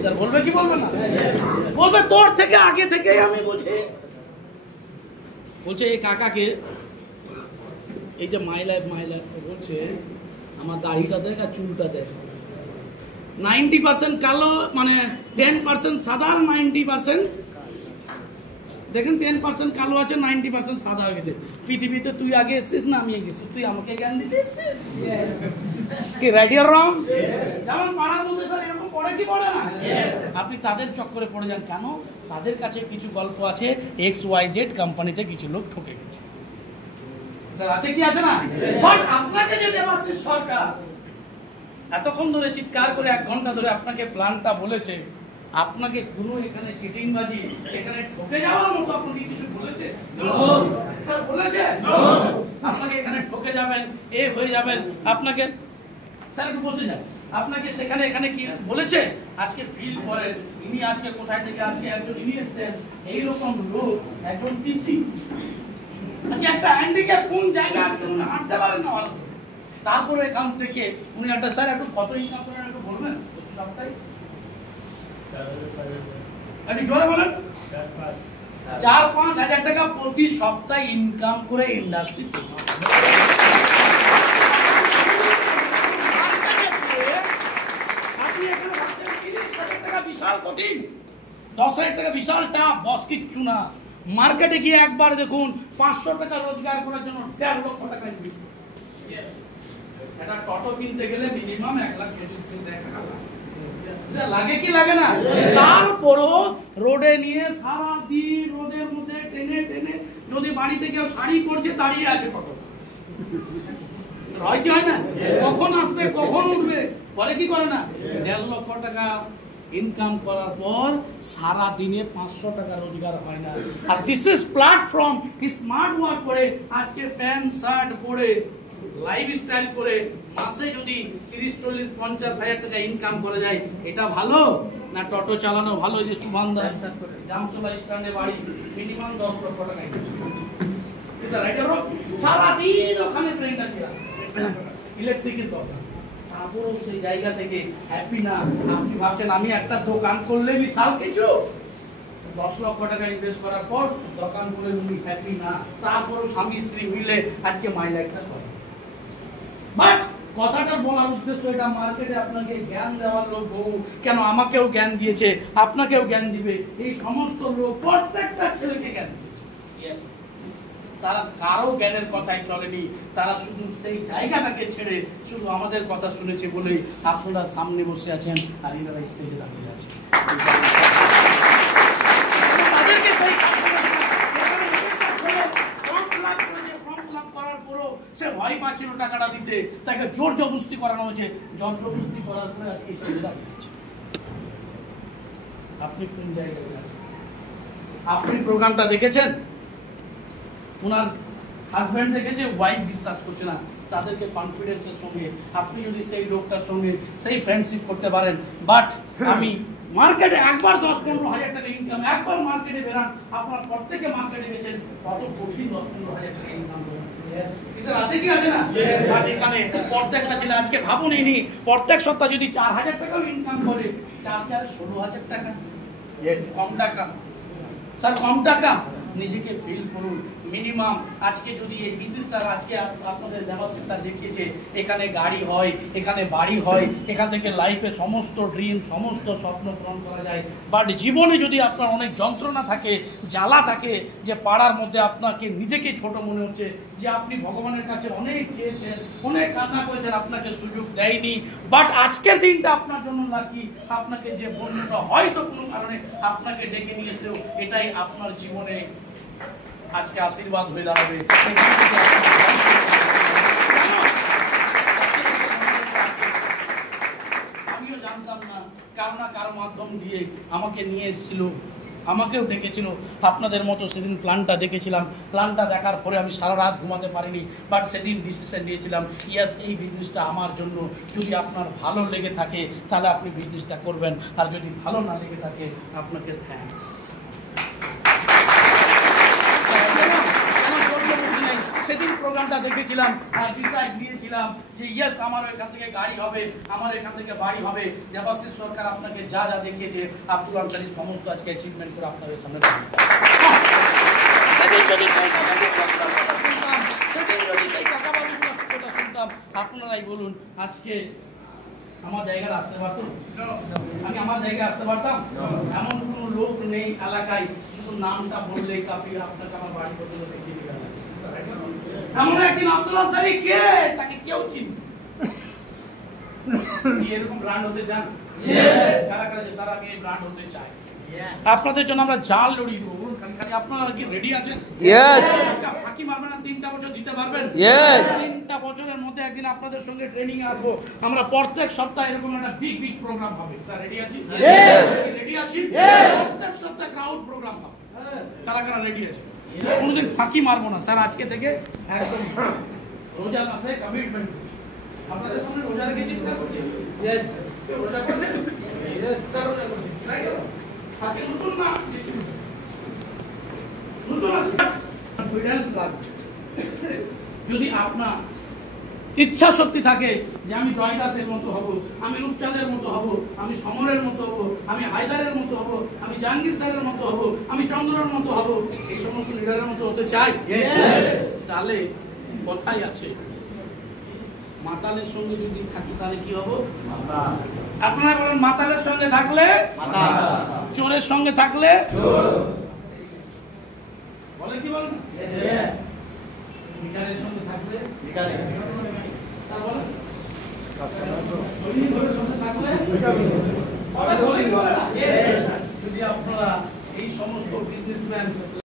Sir বলবে কি বলবে না? বলবে তোর থেকে আগে থেকেই আমি বুঝি। বলছে এই কাকাকে, এই যে মাই লাইফ বলছে আমার দাড়িটা দেখ আর চুলটা দেখ, 90% কালো, মানে 10% সাদা, 90% দেখেন 10% কালো আছে, 90% সাদা হয়ে গেছে। পৃথিবীতে তুই আগে এসছিস না আমি গেছি, তুই আমাকে জ্ঞান দিতে কি রাইট অর রং? যেমন পাড়ার মধ্যে স্যার এরকম পড়ে কি পড়ে না? আপনি তাদের চক্করে পড়ে যান কেন? তাদের কাছে কিছু গল্প আছে, XYZ কোম্পানিতে কিছু লোক ঠকে গেছে, স্যার আছে কি আছে না? বাট আপনাকে যে দেবাশিস সরকার এতক্ষণ ধরে চিৎকার করে 1 ঘন্টা ধরে আপনাকে প্ল্যানটা বলেছে, আপনাকে কোনো এখানে চিটিংবাজি, এখানে ঠকে যাওয়ার মতো আপনাকে কিছু বলেছে? স্যার বলেছে আপনাকে এখানে ঠকে যাবেন, এ হয়ে যাবেন, আপনাকে স্যার একটু বসে যান, আপনাকে সেখানে এখানে কি বলেছে? আজকে ফিল করেন ইনি আজকে কোথায় থেকে আজকে একজন ইনি এসেছেন, এইরকম লোক একজন টিসি, আজকে একটা হ্যান্ডিক্যাপ কোন জায়গা আজকে উনি হাঁটতে পারেন না ভালো, তারপরে এখান থেকে উনি একটা স্যার একটু কত ইনকাম করেন একটু বলবেন সপ্তাহে? আপনি জোরে বলেন। 4-5 হাজার টাকা প্রতি সপ্তাহে ইনকাম করে ইন্ডাস্ট্রি। আপনি এখানে 30,000 টাকা বিশাল কঠিন, 10,000 টাকা বিশাল টাফ, বস কিচ্ছু না। মার্কেটে গিয়ে একবার দেখুন 500 টাকা রোজগার করার জন্য 1.5 লক্ষ টাকা ইনভেস্ট। এটা টোটো কিনতে গেলে মিনিমাম 1 লাখ টাকা লাগে কি লাগে না? তারপরও রোডে নিয়ে সারা দিন রোদের মধ্যে টেনে টেনে, যদি বাড়িতে কেউ শাড়ি পরছে দাঁড়িয়ে আছে টোটো, হয় কি হয় না? কখন আসবে কখন উঠবে, পরে কি করে না? 1.5 লক্ষ টাকা ইনকাম করার পর সারা দিনে 500 টাকা রোজগার হয় না। আর this is platform, smart work করে আজকে প্যান্ট শার্ট পরে লাইফস্টাইল করে মাসে যদি 30-40-50 হাজার টাকা ইনকাম করে যায়, এটা ভালো না টোটো চালানো ভালো? যে সুভানদা জামতলা স্ট্যান্ডে বাড়ি, মিনিমাম 10 লক্ষ টাকা সারাদিন ওখানে ট্রেনটা ইলেকট্রিকের দরকার, তারপরও সেই জায়গা থেকে হ্যাপি না। আপনি ভাবছেন আমি একটা দোকান করলে বিশাল কিছু, 10 লক্ষ টাকা ইনভেস্ট করার পর দোকান করে উনি হ্যাপি না, তারপরও স্বামী স্ত্রী মিলে আজকে মাই লাইফটা করে। বাট কথাটা বলার উদ্দেশ্য এটা, মার্কেটে আপনাকে জ্ঞান দেওয়ার লোক বহু, কেন আমাকেও জ্ঞান দিয়েছে, আপনাকেও জ্ঞান দিবে, এই সমস্ত লোক প্রত্যেকটা ছেলেকে জ্ঞান দিয়েছে। তারা কারো জ্ঞানের কথাই চলেনি, তারা শুধু সেই জায়গাটাকে ছেড়ে শুধু আমাদের কথা শুনেছে বলেই আপনারা সামনে বসে আছেন আর এনারা স্টেজে দাঁড়িয়ে আছেন। তাদেরকে সেই সে ভয় পাচ্ছিল টাকাটা দিতে, তাকে জোর জবরদস্তি করানো হয়েছে, জোর জবরদস্তি করার পরে আজকে স্টেজে দাঁড়িয়ে আছে। আপনি কোন জায়গায়? আপনি প্রোগ্রামটা দেখেছেন? ওনার হাজব্যান্ড দেখেছে, ওয়াইফ বিশ্বাস করছে না, তাদেরকে কনফিডেন্সের সঙ্গে আপনি যদি সেই লোকটার সঙ্গে সেই ফ্রেন্ডশিপ করতে পারেন। বাট আমি মার্কেটে একবার 10-15 হাজার টাকা ইনকাম, একবার মার্কেটে বেরান, আপনার প্রত্যেকে মার্কেটে গেছেন, কত কঠিন 10-15 হাজার টাকা ইনকাম করেন আছে কি আছে না? এখানে প্রত্যেকটা ছেলে আজকে ভাবুন, ইনি প্রত্যেক সপ্তাহ যদি 4,000 টাকাও ইনকাম করে, 4-4 16,000 টাকা, কম টাকা স্যার, কম টাকা। নিজেকে ফিল করুন মিনিমাম। আজকে যদি এই বিজনেসটা আজকে আপনাদের দেবাশিস স্যার দেখিয়েছে, এখানে গাড়ি হয়, এখানে বাড়ি হয়, এখান থেকে লাইফে সমস্ত ড্রিম সমস্ত স্বপ্ন পূরণ করা যায়। বাট জীবনে যদি আপনার অনেক যন্ত্রণা থাকে, জ্বালা থাকে, যে পাড়ার মধ্যে আপনাকে নিজেকে ছোট মনে হচ্ছে, যে আপনি ভগবানের কাছে অনেক চেয়েছেন, অনেক কান্না করেছেন, আপনাকে সুযোগ দেয়নি, বাট আজকের দিনটা আপনার জন্য লাকি, আপনাকে যে বন্ধুটা হয়তো কোনো কারণে আপনাকে ডেকে নিয়েছেও, এটাই আপনার জীবনে আজকে আশীর্বাদ হয়ে দাঁড়াবে। আমিও জানতাম না, কারো না কারো মাধ্যম দিয়ে আমাকে নিয়ে এসেছিল, আমাকেও ডেকেছিল আপনাদের মতো। সেদিন প্ল্যানটা দেখেছিলাম, প্ল্যানটা দেখার পরে আমি সারা রাত ঘুমাতে পারিনি, বাট সেদিন ডিসিশন নিয়েছিলাম, ইয়াস এই বিজনেসটা আমার জন্য। যদি আপনার ভালো লেগে থাকে তাহলে আপনি বিজনেসটা করবেন, আর যদি ভালো না লেগে থাকে আপনাকে থ্যাঙ্কস। সেদিন প্রোগ্রামটা দেখেছিলাম আর ডিসাইড নিয়েছিলাম যে ইয়েস আমার এখান থেকে গাড়ি হবে, আমার এখান থেকে বাড়ি হবে। দেবাশিস সরকার আপনাকে যা যা দেখিয়েছে, আব্দুল আনসারী সমস্ত আজকে অ্যাচিভমেন্ট করে আপনাদের সামনে আপনারাই বলুন, আজকে আমার জায়গায় আসতে পারতাম? আমি আমার জায়গায় আসতে পারতাম? এমন কোন লোক নেই এলাকায়, শুধু নামটা বললেই কাপি আপনাকে আমার বাড়ি পর্যন্ত দেখিয়ে দিতে হবে। এমন একদিন আব্দুল আনসারী কে, তাকে কেউ চিনি এরকম ব্র্যান্ড হতে চান? সারা কাজে সারা আমি এই ব্র্যান্ড হতে চাই। আপনাদের জন্য আমরা জাল লড়ি দেবো, বলুন খালি আপনারা কি রেডি আছেন? ফাঁকি মারবেন না, 3টা বছর দিতে পারবেন? 3টা বছরের মধ্যে একদিন আপনাদের সঙ্গে ট্রেনিং আসবো আমরা, প্রত্যেক সপ্তাহে এরকম একটা বিগ প্রোগ্রাম হবে। স্যার রেডি আছি? রেডি আছি? প্রত্যেক সপ্তাহে ক্রাউড প্রোগ্রাম হবে। কারা কারা রেডি আছে? কোনোদিন ফাঁকি মারবো না স্যার, আজকে থেকে একদম রোজা মাসে কমিটমেন্ট। আপনাদের সামনে রোজা রেখে চিন্তা করছি। রোজা করছেন? স্যার রোজা করছেন, তাই তো? আজকে নতুন না, নতুন আছে, কনফিডেন্স লাগবে। যদি আপনার ইচ্ছা শক্তি থাকে যে আমি জয়দাসের মতো হব, আমি রূপচাঁদের মতো হব, আমি সমরের মতো হব, আমি হায়দারের মতো হব, আমি জাহাঙ্গীর স্যারের মতো হব, আমি চন্দ্রের মতো হব, এই সমস্ত লিডারের মতো হতে চাই, তাহলে কথাই আছে মাতালের সঙ্গে যদি থাকি তাহলে কি হবো? আপনারা বলেন মাতালের সঙ্গে থাকলে মাতাল, চোরের সঙ্গে থাকলে চোর। বলে কি বলেন? ভিখারির সঙ্গে থাকলে ভিখারি। স্যার বলেন যদি আপনারা এই সমস্ত বিজনেসম্যান